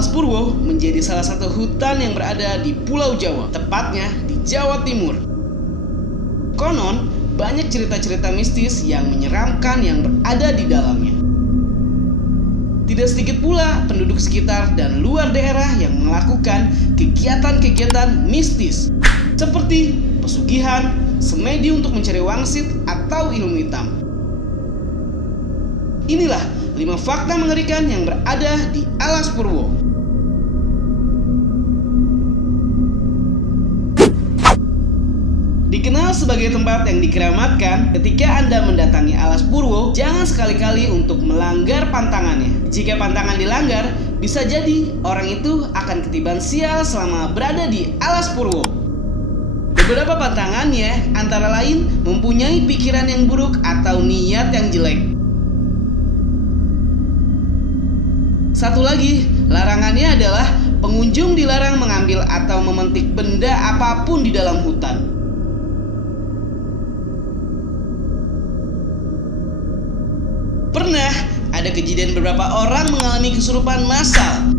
Alas Purwo menjadi salah satu hutan yang berada di Pulau Jawa, tepatnya di Jawa Timur. Konon, banyak cerita-cerita mistis yang menyeramkan yang berada di dalamnya. Tidak sedikit pula penduduk sekitar dan luar daerah yang melakukan kegiatan-kegiatan mistis, seperti pesugihan, semedi untuk mencari wangsit, atau ilmu hitam. Inilah 5 fakta mengerikan yang berada di Alas Purwo. Dikenal sebagai tempat yang dikeramatkan, ketika Anda mendatangi Alas Purwo, jangan sekali-kali untuk melanggar pantangannya. Jika pantangan dilanggar, bisa jadi orang itu akan ketiban sial selama berada di Alas Purwo. Beberapa pantangannya antara lain mempunyai pikiran yang buruk atau niat yang jelek. Satu lagi, larangannya adalah pengunjung dilarang mengambil atau memetik benda apapun di dalam hutan. Pernah ada kejadian beberapa orang mengalami kesurupan massal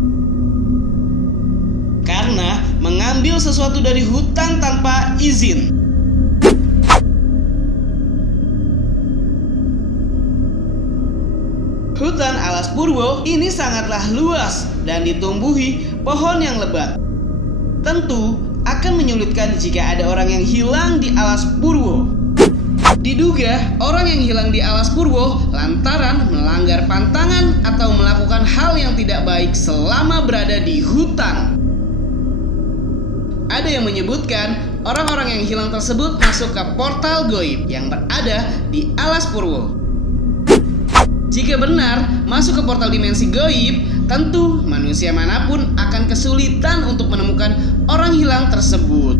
karena mengambil sesuatu dari hutan tanpa izin. Hutan Alas Purwo ini sangatlah luas dan ditumbuhi pohon yang lebat. Tentu akan menyulitkan jika ada orang yang hilang di Alas Purwo. Diduga orang yang hilang di Alas Purwo lantaran melanggar pantangan atau melakukan hal yang tidak baik selama berada di hutan. Ada yang menyebutkan orang-orang yang hilang tersebut masuk ke portal gaib yang berada di Alas Purwo. Jika benar masuk ke portal dimensi gaib, tentu manusia manapun akan kesulitan untuk menemukan orang hilang tersebut.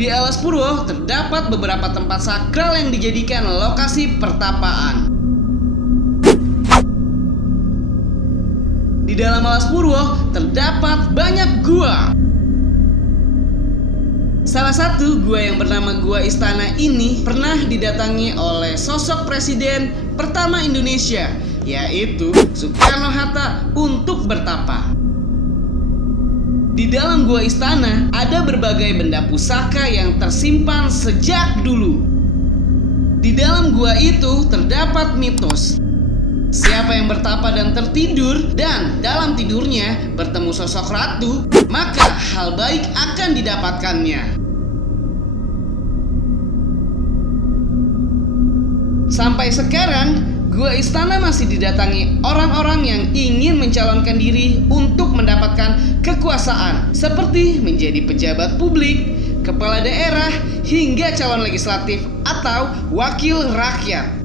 Di Alas Purwo terdapat beberapa tempat sakral yang dijadikan lokasi pertapaan. Di dalam Alas Purwo terdapat banyak gua. Salah satu gua yang bernama Gua Istana ini pernah didatangi oleh sosok presiden pertama Indonesia, yaitu Soekarno-Hatta, untuk bertapa. Di dalam Gua Istana ada berbagai benda pusaka yang tersimpan sejak dulu. Di dalam gua itu terdapat mitos. Siapa yang bertapa dan tertidur dan dalam tidurnya bertemu sosok ratu, maka hal baik akan didapatkannya. Sampai sekarang, Gua Istana masih didatangi orang-orang yang ingin mencalonkan diri untuk mendapatkan kekuasaan, seperti menjadi pejabat publik, kepala daerah, hingga calon legislatif atau wakil rakyat.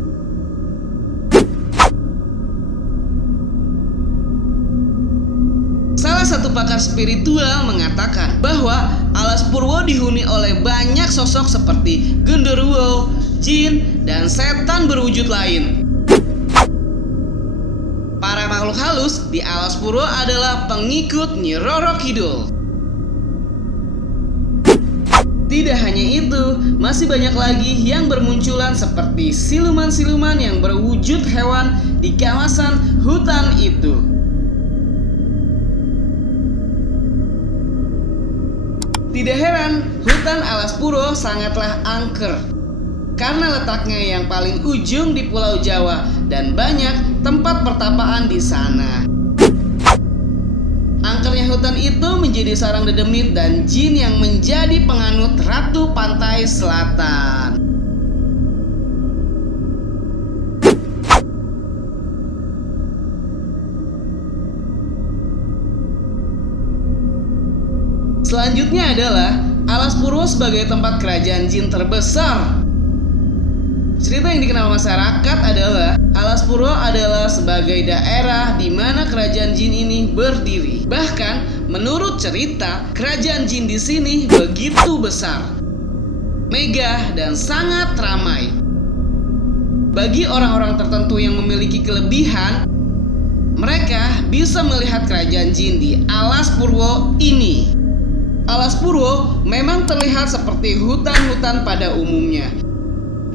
Salah satu pakar spiritual mengatakan bahwa Alas Purwo dihuni oleh banyak sosok seperti genderuwo, jin, dan setan berwujud lain. Para makhluk halus di Alas Purwo adalah pengikut Nyi Roro Kidul. Tidak hanya itu, masih banyak lagi yang bermunculan seperti siluman-siluman yang berwujud hewan di kawasan hutan itu. Tidak heran, hutan Alas Purwo sangatlah angker karena letaknya yang paling ujung di Pulau Jawa dan banyak tempat pertapaan di sana. Angkernya hutan itu menjadi sarang dedemit dan jin yang menjadi penganut Ratu Pantai Selatan. Selanjutnya adalah Alas Purwo sebagai tempat kerajaan jin terbesar. Cerita yang dikenal masyarakat adalah Alas Purwo adalah sebagai daerah di mana kerajaan jin ini berdiri. Bahkan menurut cerita, kerajaan jin di sini begitu besar, megah, dan sangat ramai. Bagi orang-orang tertentu yang memiliki kelebihan, mereka bisa melihat kerajaan jin di Alas Purwo ini. Alas Purwo memang terlihat seperti hutan-hutan pada umumnya.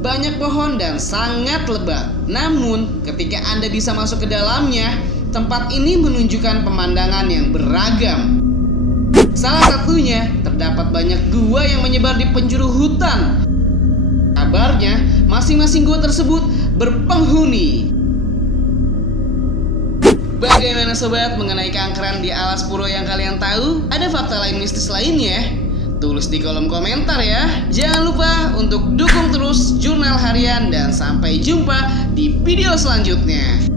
banyak pohon dan sangat lebat. Namun, ketika Anda bisa masuk ke dalamnya, tempat ini menunjukkan pemandangan yang beragam. Salah satunya, terdapat banyak gua yang menyebar di penjuru hutan. Kabarnya, masing-masing gua tersebut berpenghuni. Bagaimana sobat mengenai keangkeran di alas pura yang kalian tahu? Ada fakta lain mistis lainnya? Tulis di kolom komentar ya. Jangan lupa untuk dukung terus Jurnal Harian dan sampai jumpa di video selanjutnya.